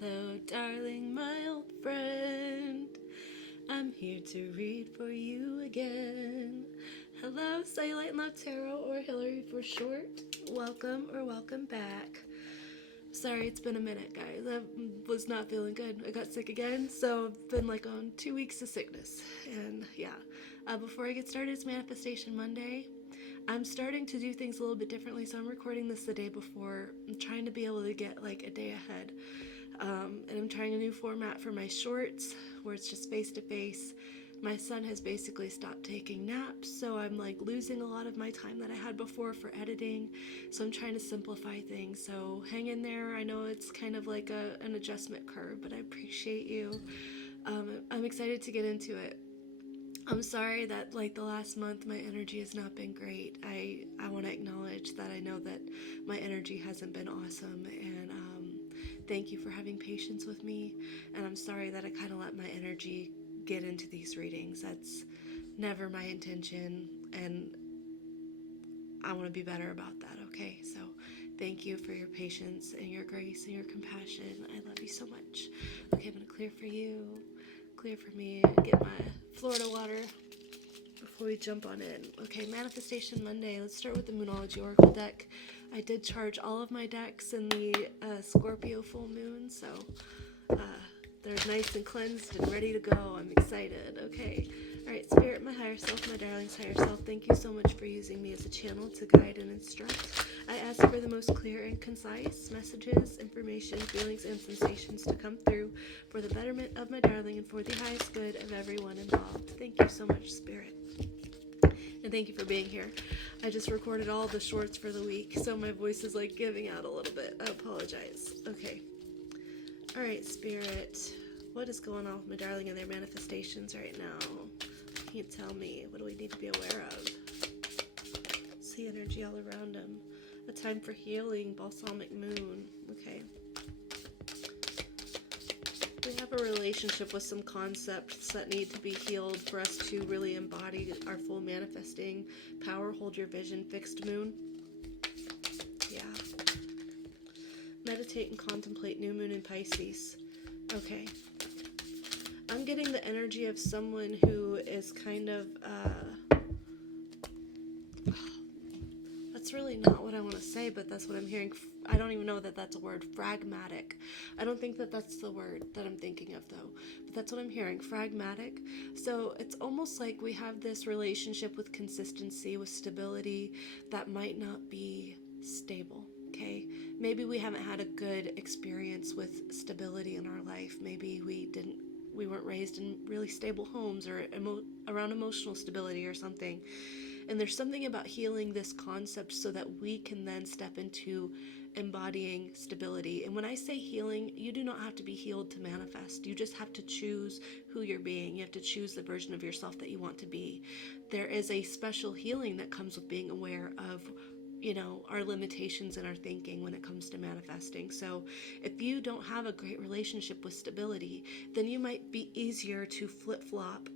Hello, darling, my old friend. I'm here to read for you again. Hello, Cellulite and Love Tarot, or Hillary for short. Welcome or welcome back. Sorry, it's been a minute, guys. I was not feeling good. I got sick again, so I've been on 2 weeks of sickness. And yeah, before I get started, it's Manifestation Monday. I'm starting to do things a little bit differently, so I'm recording this the day before. I'm trying to be able to get a day ahead. And I'm trying a new format for my shorts where it's just face-to-face. My son has basically stopped taking naps, so I'm losing a lot of my time that I had before for editing. So I'm trying to simplify things. So hang in there. I know it's kind of like an adjustment curve, but I appreciate you. I'm excited to get into it. I'm sorry that the last month my energy has not been great. I want to acknowledge that I know that my energy hasn't been awesome, and thank you for having patience with me. And I'm sorry that I kind of let my energy get into these readings. That's never my intention, and I want to be better about that, okay? So thank you for your patience and your grace and your compassion. I love you so much. Okay, I'm going to clear for you, clear for me, get my Florida water before we jump on in. Okay, Manifestation Monday. Let's start with the Moonology Oracle deck. I did charge all of my decks in the Scorpio full moon, so they're nice and cleansed and ready to go. I'm excited. Okay. Alright, Spirit, my higher self, my darling's higher self, thank you so much for using me as a channel to guide and instruct. I ask for the most clear and concise messages, information, feelings, and sensations to come through for the betterment of my darling and for the highest good of everyone involved. Thank you so much, Spirit. And thank you for being here. I just recorded all the shorts for the week, so my voice is giving out a little bit. I apologize. Okay. Alright, Spirit. What is going on with my darling and their manifestations right now? Can you tell me? What do we need to be aware of? See energy all around them. A time for healing, balsamic moon. Okay. We have a relationship with some concepts that need to be healed for us to really embody our full manifesting power. Hold your vision, fixed moon. Yeah. Meditate and contemplate, new moon in Pisces. Okay. I'm getting the energy of someone who is kind of, that's really not what I want to say, but that's what I'm hearing. I don't even know that that's a word. Pragmatic. I don't think that that's the word that I'm thinking of, though. But that's what I'm hearing. Pragmatic. So it's almost like we have this relationship with consistency, with stability, that might not be stable. Okay? Maybe we haven't had a good experience with stability in our life. Maybe we weren't raised in really stable homes or around emotional stability or something. And there's something about healing this concept so that we can then step into embodying stability. And when I say healing, you do not have to be healed to manifest. You just have to choose who you're being. You have to choose the version of yourself that you want to be. There is a special healing that comes with being aware of our limitations in our thinking when it comes to manifesting. So if you don't have a great relationship with stability, then you might be easier to flip-flop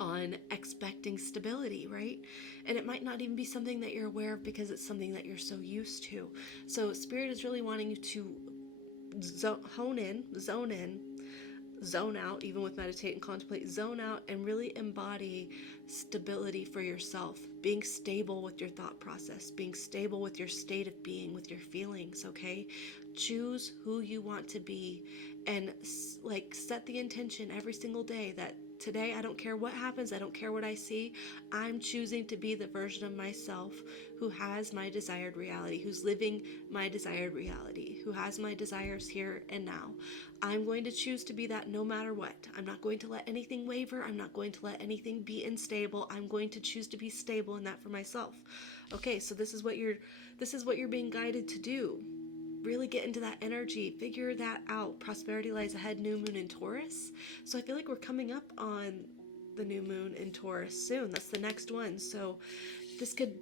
on expecting stability, right? And it might not even be something that you're aware of because it's something that you're so used to. So Spirit is really wanting you to zone out, even with meditate and contemplate, zone out and really embody stability for yourself, being stable with your thought process, being stable with your state of being, with your feelings, okay? Choose who you want to be and set the intention every single day that today, I don't care what happens, I don't care what I see, I'm choosing to be the version of myself who has my desired reality, who's living my desired reality, who has my desires here and now. I'm going to choose to be that no matter what. I'm not going to let anything waver. I'm not going to let anything be unstable. I'm going to choose to be stable in that for myself. Okay, so this is what you're being guided to do. Really get into that energy, figure that out. Prosperity lies ahead, new moon in Taurus. So I feel like we're coming up on the new moon in Taurus soon. That's the next one. So this could,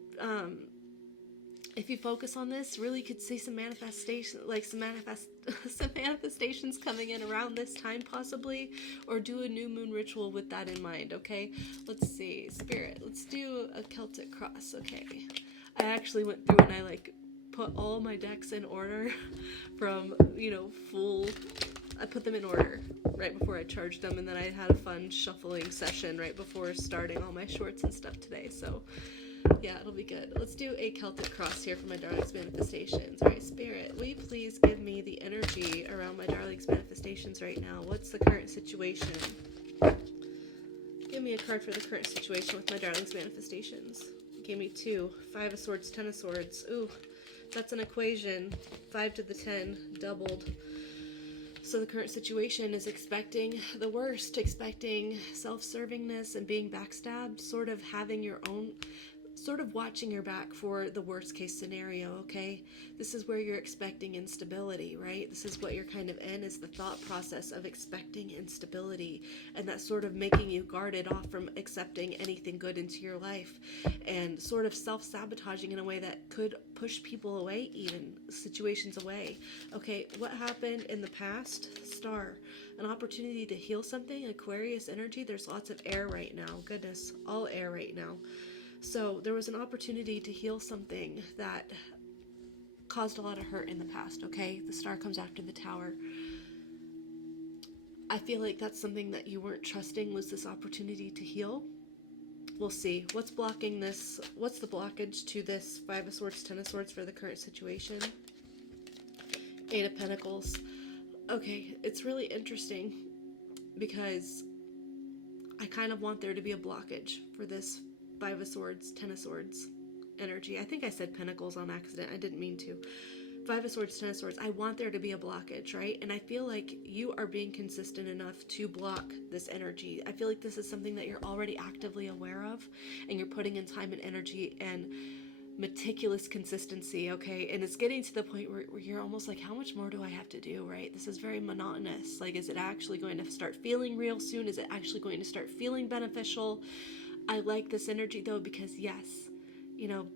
if you focus on this, really could see some manifestation, some manifestations coming in around this time possibly, or do a new moon ritual with that in mind. Okay, let's see, Spirit. Let's do a Celtic cross. Okay, I actually went through and I put all my decks in order from, full. I put them in order right before I charged them, and then I had a fun shuffling session right before starting all my shorts and stuff today. So yeah, it'll be good. Let's do a Celtic cross here for my darling's manifestations. All right, Spirit, will you please give me the energy around my darling's manifestations right now? What's the current situation? Give me a card for the current situation with my darling's manifestations. Gave me 2. 5 of Swords, 10 of Swords. Ooh, that's an equation. 5 to the 10, doubled. So the current situation is expecting the worst, expecting self-servingness and being backstabbed, sort of having your own, sort of watching your back for the worst case scenario, okay? This is where you're expecting instability, right? This is what you're kind of in, is the thought process of expecting instability, and that's sort of making you guarded off from accepting anything good into your life, and sort of self-sabotaging in a way that could push people away, even situations away. Okay, what happened in the past? Star, an opportunity to heal something, Aquarius energy. There's lots of air right now. Goodness, all air right now. So there was an opportunity to heal something that caused a lot of hurt in the past, okay? The star comes after the tower. I feel like that's something that you weren't trusting, was this opportunity to heal. We'll see. What's blocking this? What's the blockage to this 5 of Swords, 10 of Swords for the current situation? 8 of Pentacles. Okay, it's really interesting because I kind of want there to be a blockage for this 5 of Swords, 10 of Swords energy. I think I said Pentacles on accident. I didn't mean to. 5 of Swords, 10 of Swords. I want there to be a blockage, right? And I feel like you are being consistent enough to block this energy. I feel like this is something that you're already actively aware of, and you're putting in time and energy and meticulous consistency, okay? And it's getting to the point where you're almost like, how much more do I have to do, right? This is very monotonous. Like, is it actually going to start feeling real soon? Is it actually going to start feeling beneficial? I like this energy though, because yes,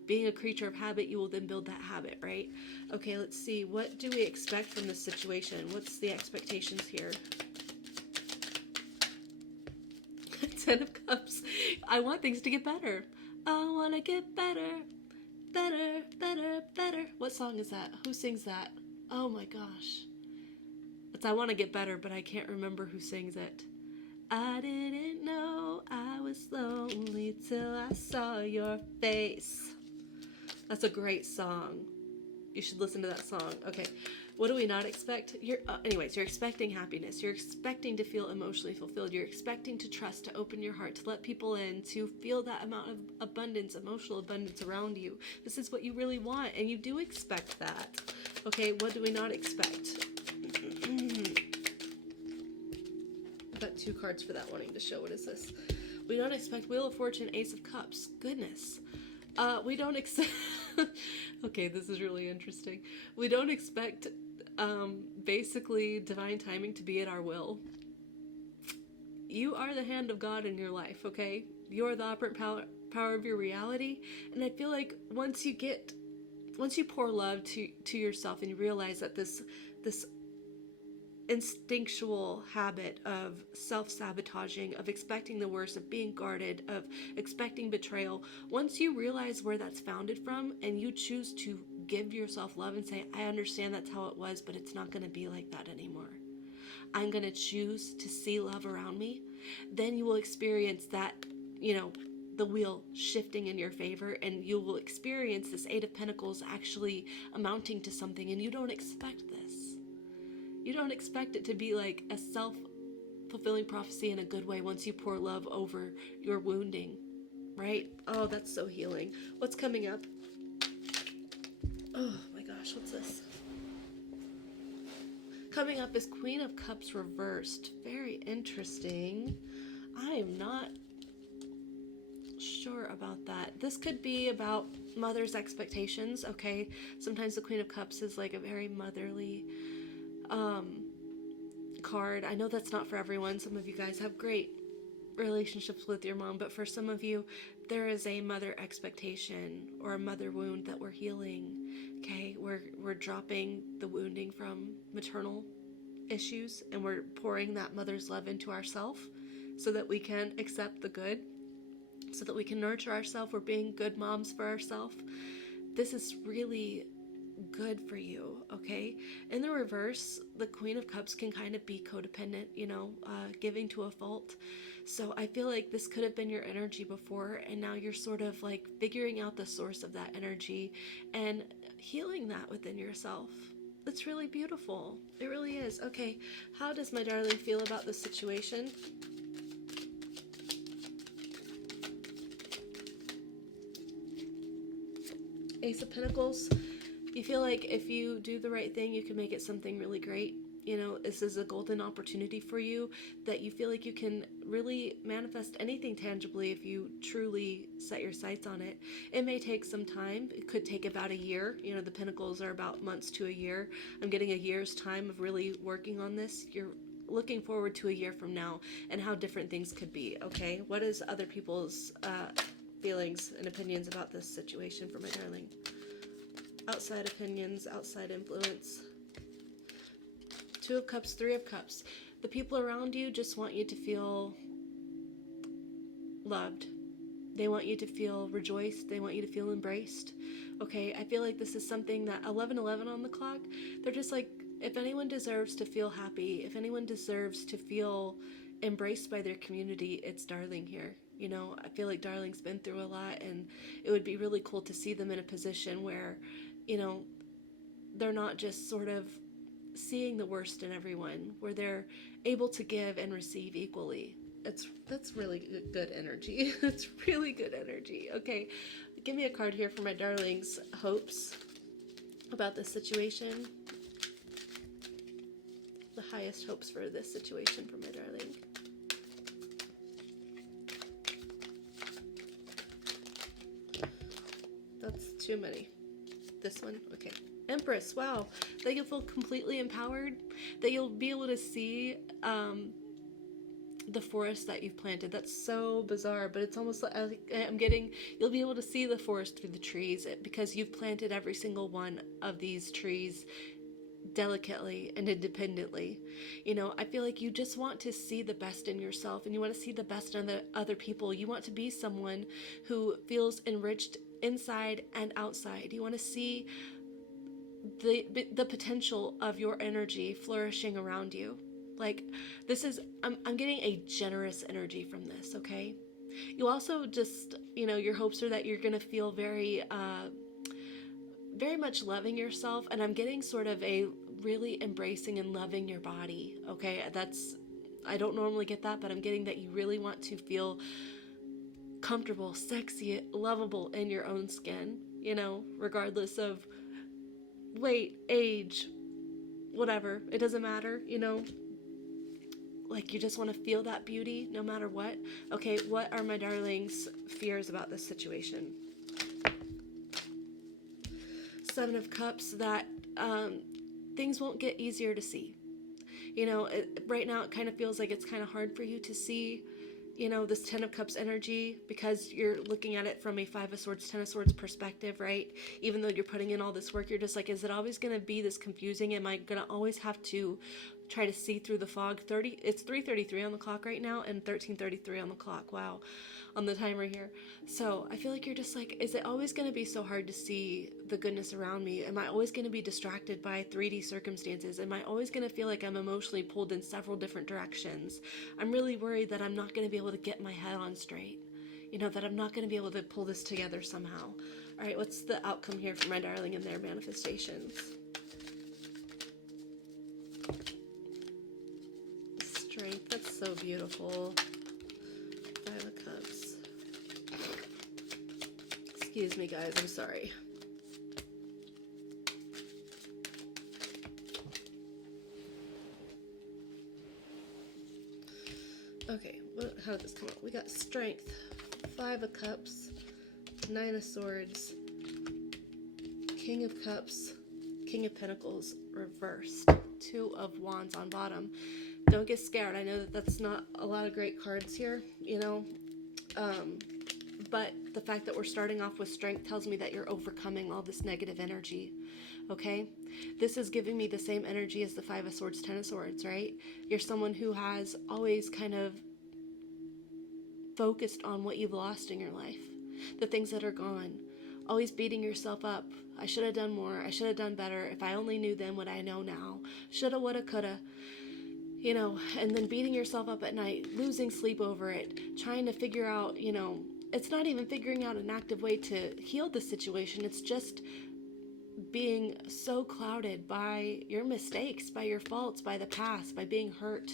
being a creature of habit, you will then build that habit, right? Okay, let's see. What do we expect from this situation? What's the expectations here? 10 of Cups. I want things to get better. I want to get better. Better, better, better. What song is that? Who sings that? Oh my gosh. It's I Want to Get Better, but I can't remember who sings it. I didn't know I was lonely till I saw your face. That's a great song. You should listen to that song. Okay, what do we not expect? Anyways, you're expecting happiness. You're expecting to feel emotionally fulfilled. You're expecting to trust, to open your heart, to let people in, to feel that amount of abundance, emotional abundance around you. This is what you really want, and you do expect that. Okay, what do we not expect? Got 2 cards for that, wanting to show. What is this? We don't expect Wheel of Fortune, Ace of Cups. Goodness. We don't expect... Okay, this is really interesting. We don't expect, basically, divine timing to be at our will. You are the hand of God in your life, okay? You're the operant power of your reality. And I feel like once you pour love to yourself, and you realize that this instinctual habit of self-sabotaging, of expecting the worst, of being guarded, of expecting betrayal, once you realize where that's founded from, and you choose to give yourself love and say, I understand that's how it was, but it's not going to be like that anymore. I'm going to choose to see love around me. Then you will experience that, the wheel shifting in your favor, and you will experience this 8 of Pentacles actually amounting to something, and you don't expect this. You don't expect it to be like a self-fulfilling prophecy in a good way once you pour love over your wounding, right? Oh, that's so healing. What's coming up? Oh my gosh, what's this? Coming up is Queen of Cups reversed. Very interesting. I am not sure about that. This could be about mother's expectations, okay? Sometimes the Queen of Cups is like a very motherly card. I know that's not for everyone. Some of you guys have great relationships with your mom, but for some of you, there is a mother expectation or a mother wound that we're healing. Okay, we're dropping the wounding from maternal issues, and we're pouring that mother's love into ourselves so that we can accept the good, so that we can nurture ourselves. We're being good moms for ourselves. This is really good for you, okay? In the reverse, the Queen of Cups can kind of be codependent, giving to a fault. So I feel like this could have been your energy before, and now you're sort of like figuring out the source of that energy and healing that within yourself. It's really beautiful. It really is. Okay, how does my darling feel about this situation? Ace of Pentacles. You feel like if you do the right thing, you can make it something really great. This is a golden opportunity for you that you feel like you can really manifest anything tangibly if you truly set your sights on it. It may take some time. It could take about a year. The Pentacles are about months to a year. I'm getting a year's time of really working on this. You're looking forward to a year from now and how different things could be, okay? What is other people's feelings and opinions about this situation for my darling? Outside opinions, outside influence. Two of Cups, Three of Cups. The people around you just want you to feel loved. They want you to feel rejoiced. They want you to feel embraced. Okay, I feel like this is something that 11:11 on the clock, they're just like, if anyone deserves to feel happy, if anyone deserves to feel embraced by their community, it's darling here. I feel like darling's been through a lot, and it would be really cool to see them in a position where, they're not just sort of seeing the worst in everyone, where they're able to give and receive equally. That's really good energy. It's really good energy. Okay, give me a card here for my darling's hopes about this situation. The highest hopes for this situation for my darling. That's too many. This one? Okay. Empress, wow. That you'll feel completely empowered. That you'll be able to see the forest that you've planted. That's so bizarre, but it's almost like you'll be able to see the forest through the trees because you've planted every single one of these trees delicately and independently. I feel like you just want to see the best in yourself, and you want to see the best in the other people. You want to be someone who feels enriched inside and outside. You want to see the potential of your energy flourishing around you. Like, this is, I'm getting a generous energy from this, okay? You also just, your hopes are that you're going to feel very much loving yourself, and I'm getting sort of a really embracing and loving your body, okay? I don't normally get that, but I'm getting that you really want to feel comfortable, sexy, lovable in your own skin, regardless of weight, age, whatever. It doesn't matter, like you just want to feel that beauty no matter what. Okay, what are my darling's fears about this situation? Seven of Cups, that things won't get easier to see. Right now it kind of feels like it's kind of hard for you to see, this Ten of Cups energy, because you're looking at it from a Five of Swords, Ten of Swords perspective, right? Even though you're putting in all this work, you're just like, is it always going to be this confusing? Am I going to always have to try to see through the fog? It's 3:33 on the clock right now and 13:33 on the clock. Wow, on the timer here. So I feel like you're just like, is it always going to be so hard to see the goodness around me? Am I always going to be distracted by 3D circumstances? Am I always going to feel like I'm emotionally pulled in several different directions? I'm really worried that I'm not going to be able to get my head on straight. That I'm not going to be able to pull this together somehow. All right, what's the outcome here for my darling and their manifestations? Strength, that's so beautiful. Five of Cups. Excuse me, guys, I'm sorry. Okay, how did this come out? We got Strength, Five of Cups, Nine of Swords, King of Cups, King of Pentacles reversed, Two of Wands on bottom. Don't get scared. I know that that's not a lot of great cards here, but the fact that we're starting off with Strength tells me that you're overcoming all this negative energy, okay? This is giving me the same energy as the Five of Swords, Ten of Swords, right? You're someone who has always kind of focused on what you've lost in your life, the things that are gone, always beating yourself up. I should have done more. I should have done better. If I only knew then what I know now. Shoulda, woulda, coulda. You know, and then beating yourself up at night, losing sleep over it, trying to figure out, you know, it's not even figuring out an active way to heal the situation. It's just being so clouded by your mistakes, by your faults, by the past, by being hurt.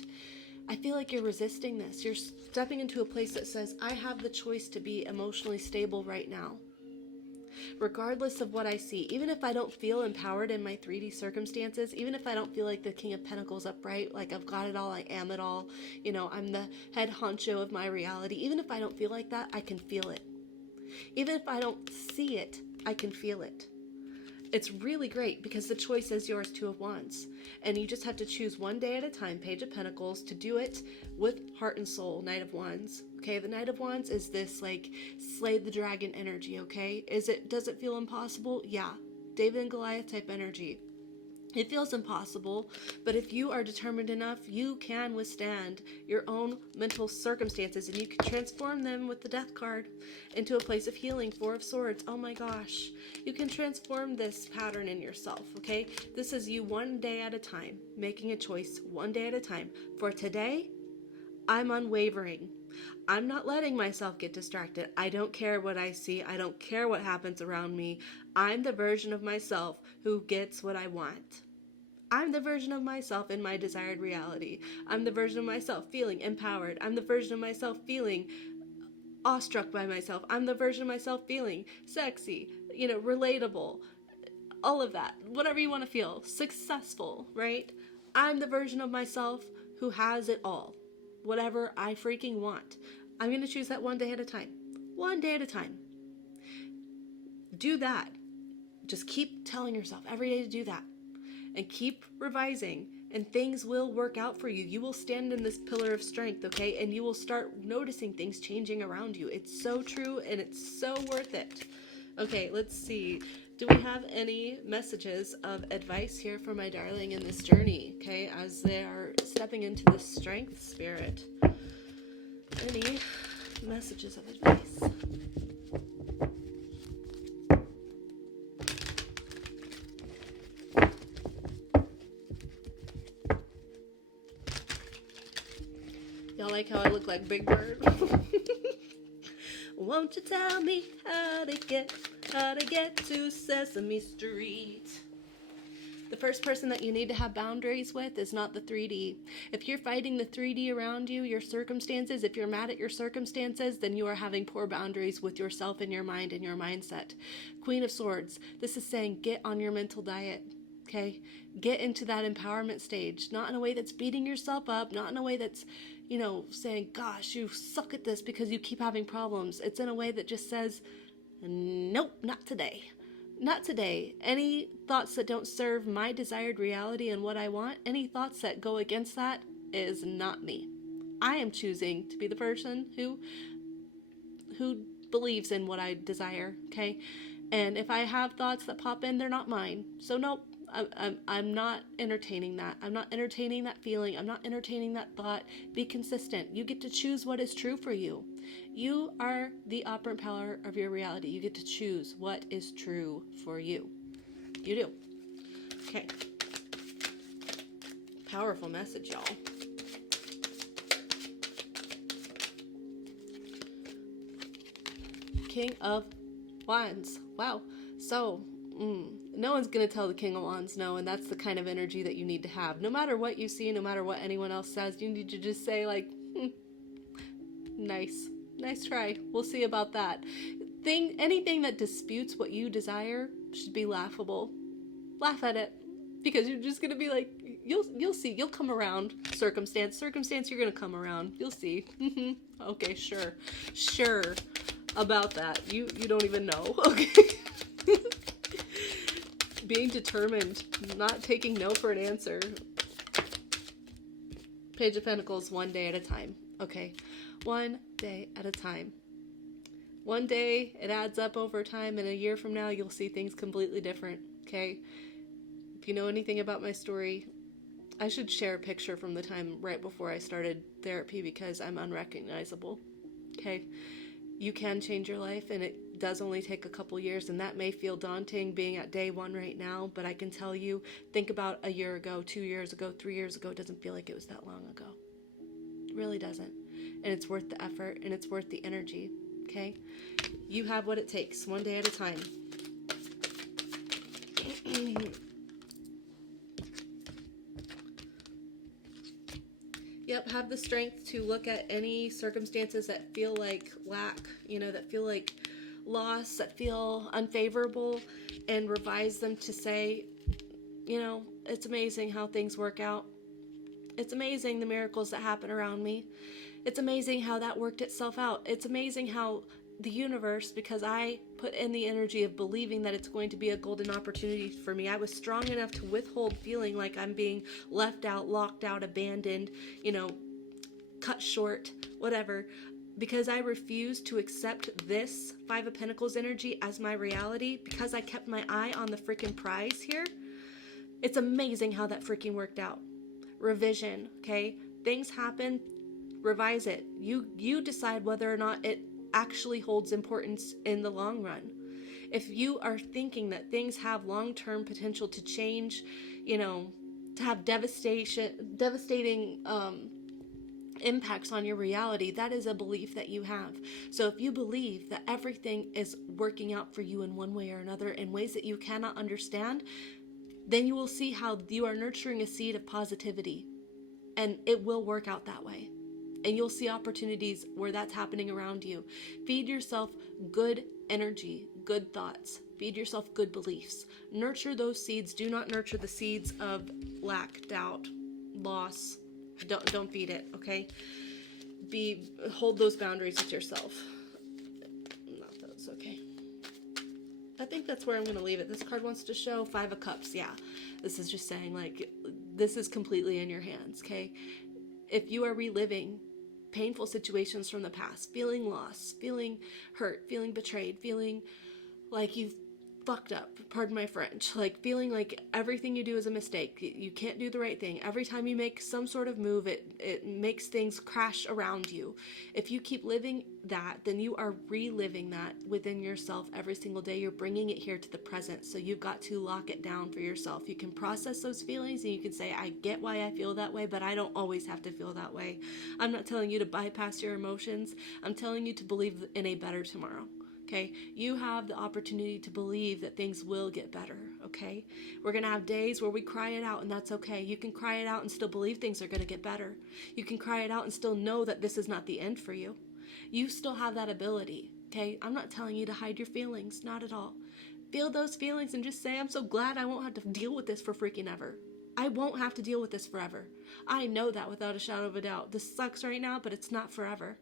I feel like you're resisting this. You're stepping into a place that says, I have the choice to be emotionally stable right now. Regardless of what I see, even if I don't feel empowered in my 3D circumstances, even if I don't feel like the King of Pentacles upright, like I've got it all, I am it all, you know, I'm the head honcho of my reality, even if I don't feel like that, I can feel it. Even if I don't see it, I can feel it. It's really great because the choice is yours, Two of Wands. And you just have to choose one day at a time, Page of Pentacles, to do it with heart and soul, Knight of Wands. Okay, the Knight of Wands is this like slay the dragon energy, okay? Does it feel impossible? Yeah. David and Goliath type energy. It feels impossible, but if you are determined enough, you can withstand your own mental circumstances, and you can transform them with the Death card into a place of healing. Four of Swords. Oh my gosh. You can transform this pattern in yourself, okay? This is you one day at a time, making a choice one day at a time. For today, I'm unwavering. I'm not letting myself get distracted. I don't care what I see. I don't care what happens around me. I'm the version of myself who gets what I want. I'm the version of myself in my desired reality. I'm the version of myself feeling empowered. I'm the version of myself feeling awestruck by myself. I'm the version of myself feeling sexy, you know, relatable, all of that, whatever you want to feel, successful, right? I'm the version of myself who has it all, whatever I freaking want. I'm going to choose that one day at a time. One day at a time. Do that. Just keep telling yourself every day to do that. And keep revising, and things will work out for you. You will stand in this pillar of strength, okay? And you will start noticing things changing around you. It's so true, and it's so worth it. Okay, let's see. Do we have any messages of advice here for my darling in this journey, okay, as they are stepping into the strength spirit? Any messages of advice? Y'all like how I look like Big Bird? Won't you tell me how to get to Sesame Street? The first person that you need to have boundaries with is not the 3D. If you're fighting the 3D around you, your circumstances, if you're mad at your circumstances, then you are having poor boundaries with yourself and your mind and your mindset. Queen of Swords, this is saying get on your mental diet. Okay? Get into that empowerment stage. Not in a way that's beating yourself up, not in a way that's, you know, saying, gosh, you suck at this because you keep having problems. It's in a way that just says, nope, not today. Not today. Any thoughts that don't serve my desired reality and what I want, any thoughts that go against that is not me. I am choosing to be the person who believes in what I desire, okay? And if I have thoughts that pop in, they're not mine. So nope. I'm not entertaining that. I'm not entertaining that feeling. I'm not entertaining that thought. Be consistent. You get to choose what is true for you. You are the operant power of your reality. You get to choose what is true for you. You do. Okay. Powerful message, y'all. King of Wands. Wow. So, no one's going to tell the King of Wands no, and that's the kind of energy that you need to have. No matter what you see, no matter what anyone else says, you need to just say, like, nice try. We'll see about that. Anything that disputes what you desire should be laughable. Laugh at it, because you're just going to be like, you'll see, you'll come around. Circumstance, you're going to come around. You'll see. Okay, sure about that. You don't even know. Okay. Being determined, not taking no for an answer. Page of Pentacles, one day at a time. Okay, one day at a time. One day, it adds up over time, and a year from now, you'll see things completely different, okay? If you know anything about my story, I should share a picture from the time right before I started therapy because I'm unrecognizable, okay? you can change your life, and it does only take a couple years, and that may feel daunting being at day one right now, but I can tell you, think about a year ago, 2 years ago, 3 years ago. It doesn't feel like it was that long ago. It really doesn't. And it's worth the effort, and it's worth the energy, okay? You have what it takes, one day at a time. Yep, have the strength to look at any circumstances that feel like lack, that feel like loss, that feel unfavorable, and revise them to say, it's amazing how things work out. It's amazing the miracles that happen around me. It's amazing how that worked itself out. It's amazing how the universe, because I put in the energy of believing that it's going to be a golden opportunity for me, I was strong enough to withhold feeling like I'm being left out, locked out, abandoned, cut short, whatever, because I refused to accept this Five of Pentacles energy as my reality, because I kept my eye on the freaking prize here. It's amazing how that freaking worked out. Revision, okay? Things happen, revise it. You decide whether or not it actually holds importance in the long run. If you are thinking that things have long-term potential to change, to have devastating impacts on your reality, that is a belief that you have. So if you believe that everything is working out for you in one way or another in ways that you cannot understand, then you will see how you are nurturing a seed of positivity, and it will work out that way. And you'll see opportunities where that's happening around you. Feed yourself good energy, good thoughts. Feed yourself good beliefs. Nurture those seeds. Do not nurture the seeds of lack, doubt, loss. Don't feed it, okay? Hold those boundaries with yourself. Not those, okay. I think that's where I'm going to leave it. This card wants to show Five of Cups. Yeah, this is just saying, like, this is completely in your hands, okay? If you are reliving painful situations from the past, feeling lost, feeling hurt, feeling betrayed, feeling like you've fucked up, pardon my French, like feeling like everything you do is a mistake, you can't do the right thing, every time you make some sort of move, it makes things crash around you. If you keep living that, then you are reliving that within yourself every single day. You're bringing it here to the present, so you've got to lock it down for yourself. You can process those feelings, and you can say, I get why I feel that way, but I don't always have to feel that way. I'm not telling you to bypass your emotions. I'm telling you to believe in a better tomorrow. Okay, you have the opportunity to believe that things will get better, okay? We're going to have days where we cry it out, and that's okay. You can cry it out and still believe things are going to get better. You can cry it out and still know that this is not the end for you. You still have that ability, okay? I'm not telling you to hide your feelings, not at all. Feel those feelings and just say, I'm so glad I won't have to deal with this for freaking ever. I won't have to deal with this forever. I know that without a shadow of a doubt. This sucks right now, but it's not forever.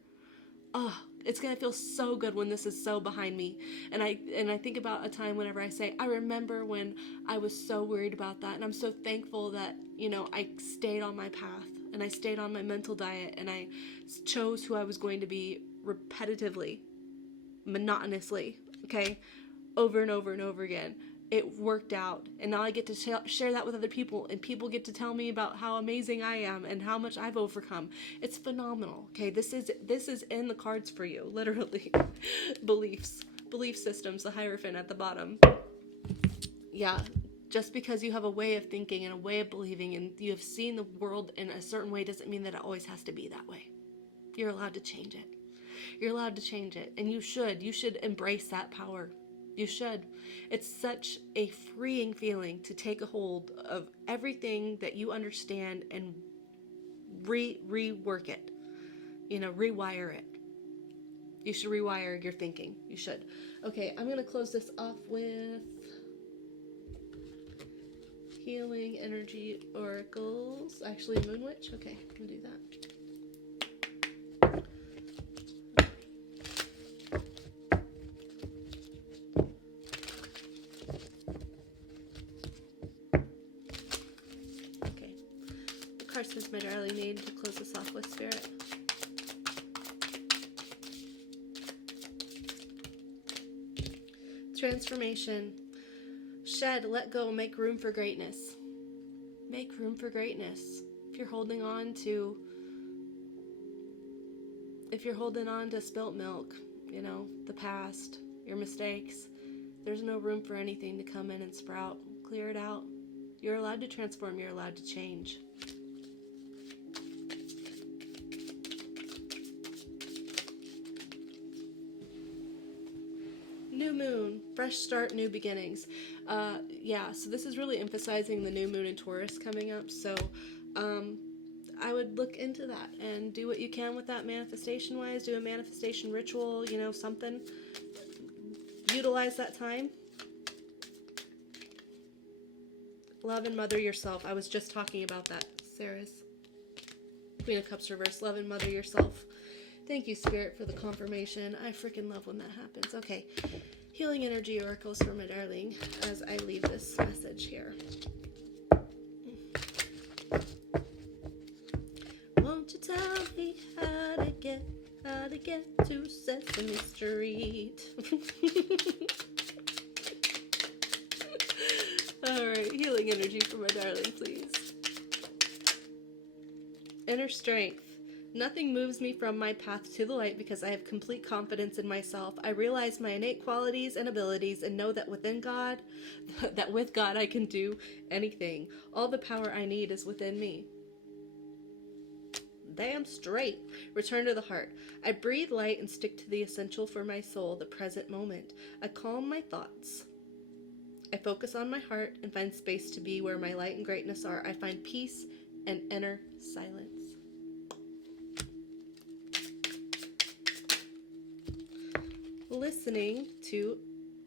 Oh, it's going to feel so good when this is so behind me. And I think about a time whenever I say, I remember when I was so worried about that. And I'm so thankful that, I stayed on my path, and I stayed on my mental diet, and I chose who I was going to be repetitively, monotonously, okay, over and over and over again. It worked out, and now I get to share that with other people, and people get to tell me about how amazing I am and how much I've overcome. It's phenomenal, okay? This is in the cards for you, literally. Belief systems, the Hierophant at the bottom. Yeah, just because you have a way of thinking and a way of believing, and you have seen the world in a certain way, doesn't mean that it always has to be that way. You're allowed to change it. You're allowed to change it, and you should embrace that power. You should. It's such a freeing feeling to take a hold of everything that you understand and rework it. Rewire it. You should rewire your thinking. You should. Okay, I'm going to close this off with Healing Energy Oracles. Actually, Moon Witch. Okay, I'm going to do that. Cards I really need to close this off with, Spirit. Transformation. Shed, let go, make room for greatness. Make room for greatness. If you're holding on to spilt milk, the past, your mistakes. There's no room for anything to come in and sprout. Clear it out. You're allowed to transform. You're allowed to change. New moon, fresh start, new beginnings. So this is really emphasizing the new moon in Taurus coming up. So I would look into that and do what you can with that manifestation wise. Do a manifestation ritual, something. Utilize that time. Love and mother yourself. I was just talking about that, Sarah's. Queen of Cups reverse. Love and mother yourself. Thank you, Spirit, for the confirmation. I freaking love when that happens. Okay. Healing energy oracles for my darling as I leave this message here. Won't you tell me how to get to Sesame Street? Alright, healing energy for my darling, please. Inner strength. Nothing moves me from my path to the light because I have complete confidence in myself. I realize my innate qualities and abilities and know that with God I can do anything. All the power I need is within me. Damn straight. Return to the heart. I breathe light and stick to the essential for my soul, the present moment. I calm my thoughts. I focus on my heart and find space to be where my light and greatness are. I find peace and inner silence.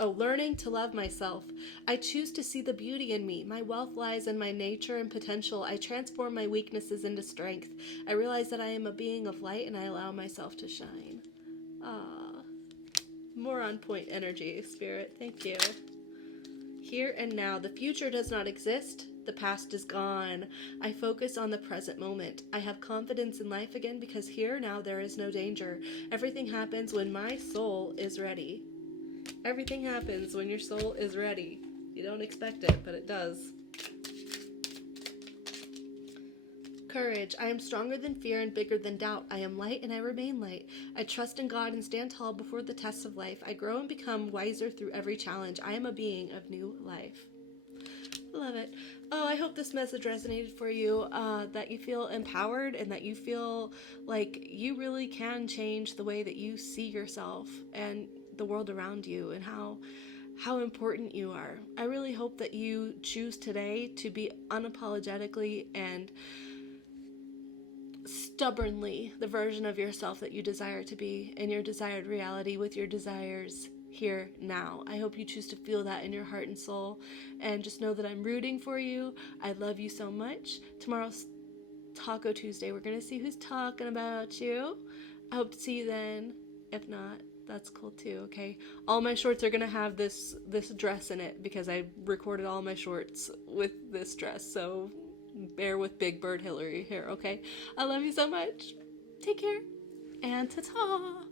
Learning to love myself. I choose to see the beauty in me. My wealth lies in my nature and potential. I transform my weaknesses into strength. I realize that I am a being of light and I allow myself to shine. More on point energy, Spirit. Thank you. Here and now. The future does not exist. The past is gone. I focus on the present moment. I have confidence in life again because here now there is no danger. Everything happens when my soul is ready. Everything happens when your soul is ready. You don't expect it, but it does. Courage. I am stronger than fear and bigger than doubt. I am light and I remain light. I trust in God and stand tall before the tests of life. I grow and become wiser through every challenge. I am a being of new life. Love it. Oh, I hope this message resonated for you, that you feel empowered and that you feel like you really can change the way that you see yourself and the world around you and how important you are. I really hope that you choose today to be unapologetically and stubbornly the version of yourself that you desire to be in your desired reality with your desires here now. I hope you choose to feel that in your heart and soul, and just know that I'm rooting for you. I love you so much. Tomorrow's Taco Tuesday. We're gonna see who's talking about you. I hope to see you then. If not, that's cool too. Okay, all my shorts are gonna have this dress in it because I recorded all my shorts with this dress, so bear with Big Bird Hillary here. Okay, I love you so much. Take care and ta-ta.